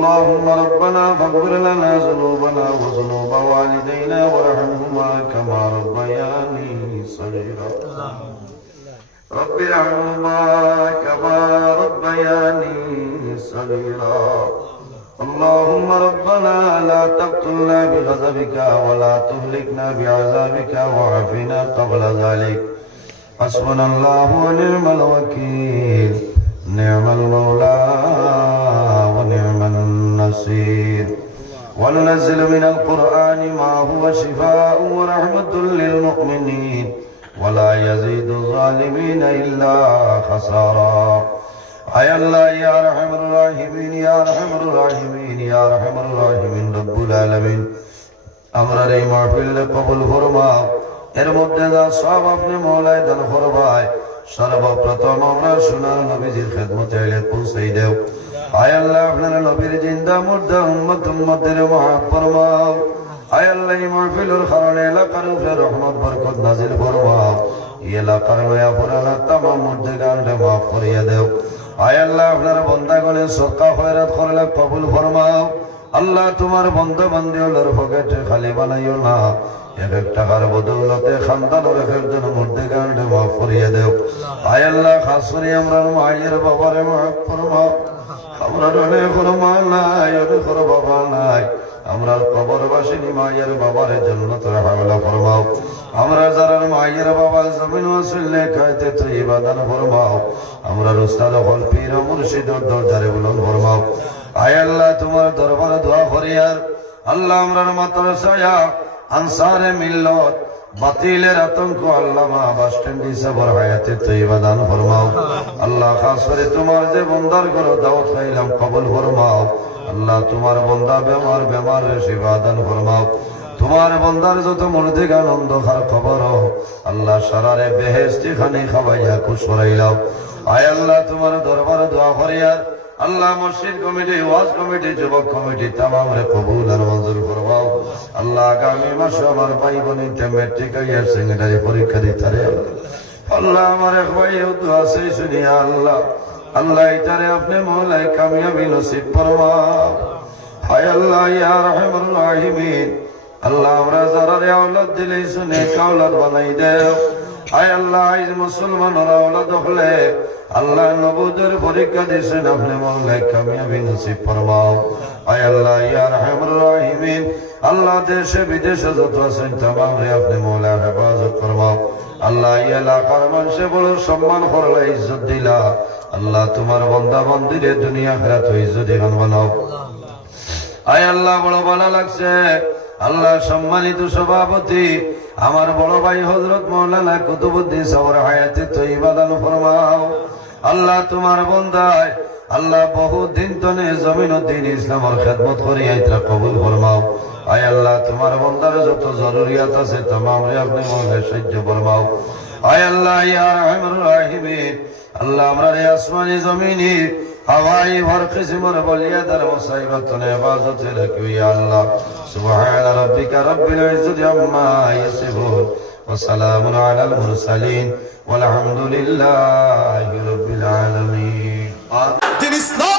اللهم ربنا فاغفر لنا ذنوبنا وذنوب والدينا وارحمهما كما ربياني صغيرا. رب ارحمهما كما ربياني صغيرا. اللهم ربنا لا تقتلنا بغضبك ولا تهلكنا بعذابك وعافنا قبل ذلك. حسبنا الله ونعم الوكيل. نعم المولى. وننزل من القرآن ما هو شفاء ورحمة للمؤمنين ولا يزيد الظالمين إلا خسارا আয় আল্লাহ ইয়া রহমান রাহিমিন ইয়া রহমান রাহিমিন ইয়া রহমান রাহিমিন রব্বুল আলামিন আমরা এই মাহফিলে কবুল ফরমাও এর মধ্যে যা সব আপনি মৌলায় দান ফরমায় সর্বপ্রথম আমরা সোনার নবীজির খেদমতে পৌঁছাই দেও। আয় আল্লাহ, আপনার নবীর জিন্দা, মুর্দা, উম্মত, উম্মতের মাফ ফরমাও। আয় আল্লাহ মাহফিলের কারণে এলাকার উপরে রহমত, বরকত এলাকার পুরানা তামাম গানটা মাফ করিয়া দেও। আয় আল্লাহ, আপনার বন্দাগণের সৎকা খয়রাত করলে কবুল ফরমাও। আল্লাহ তোমার বন্ধু বান্ধবীর পকেটে খালি বানাইও না। এক এক টাকার বদৌলতে খানদানোর এক একজন মধ্যে গানটা মাফ করিয়ে দেও। আয় আল্লাহ, খাস করে আমরা মায়ের বাবারে মাফ ফরমাও আমরা অনেক কোনো মা নাই, অনেক কোনো বাবা নাই। আমরা কবরবাসিনী মায়ের বাবার জন্য তোরা হামলা ফরমাও। আমরা যারা মায়ের বাবা জমিন ওসুল্লে খাইতে তো ইবাদান ফরমাও। আমরা রুস্তাদ হল পীর মুর্শিদ দরজারে বুলন ফরমাও। আয় আল্লাহ, তোমার দরবারে দোয়া করিয়ার আল্লাহ আমরার মাদ্রাসায়া আনসারে মিল্লত, বাতিলের আতঙ্ক আল্লামা বাস স্ট্যান্ড হিসাবর হায়াতে তৈবা দান ফরমাও। আল্লাহ খাস করে তোমার যে বন্দার করো দাওয়াত খাইলাম কবল ফরমাও। আল্লাহ তোমার বন্দা বেমার বেমার সেবা দান ফরমাও। তোমার বন্দার যত মর্দিক আনন্দ খার খবর আল্লাহ সারারে বেহেস্তি খানি খাবাইয়া খুশ করাইলাও আয় আল্লাহ, তোমার দরবারে দোয়া করিয়ার আল্লাহ মসজিদ কমিটি, ওয়াজ কমিটি, যুবক কমিটি, তামাম রে কবুল আর মঞ্জুর করবাও আল্লাহ আগামী মাসে আমার ভাই বোনিতে মেট্রিক ইয়ার সেকেন্ডারি পরীক্ষা দিতে রে আল্লাহ আমার এক ভাই উদ্দু আছে শুনিয়া আল্লাহ। আল্লাহ ইতারে আপনি মহলায় কামিয়াবি নসিব ফরমাও। হায় আল্লাহ, ইয়া রহমান রাহিমিন। আল্লাহ আমরা যারা আওলাদ দিলে শুনে, কাওলাদ বানাই দেও। আয় আল্লাহ আইজ মুসলমানরা আওলাদ হলে আল্লাহ নবুদের পরীক্ষা দিয়েছেন আপনি মহলায় কামিয়াবি নসিব ফরমাও। আয় আল্লাহ, ইয়া রহমান রাহিমিন। আল্লাহ দেশে, বিদেশে যত আছেন তামাম রে আপনি মহলা হেফাজত ফরমাও। আল্লাহ এলাকার মানুষে বড় সম্মান করলা ইজ্জত দিলা। আল্লাহ, তোমার বন্দা বন্দিরে দুনিয়া খেরাত ইজ্জত এখন বানাও আয় আল্লাহ, বড় ভালো লাগছে। আল্লাহ সম্মানিত সভাপতি, আমার বড় ভাই হজরত মৌলানা কুতুবুদ্দিন সাবর হায়াতে তো ইবাদান ফরমাও। আল্লাহ তোমার বন্দায়, আল্লাহ বহু দিন তনে জমিন দিন ইসলামের খেদমত করি আইতরা কবুল ফরমাও। আয় আল্লাহ, তোমার বন্দার যত জরুরিয়াত আছে তমাম রে আপনি মনে সহ্য ফরমাও। আয় আল্লাহ, ইয়া রহমান, আল্লাহ আমরা আসমানি জমিনি ہوائی ہر قسم ربلیہ در مصیبت عبادت رکوی اللہ سبحان ربک رب العزت عما یصفون وسلام علی المرسلین والحمد للہ رب العالمین دین اسلام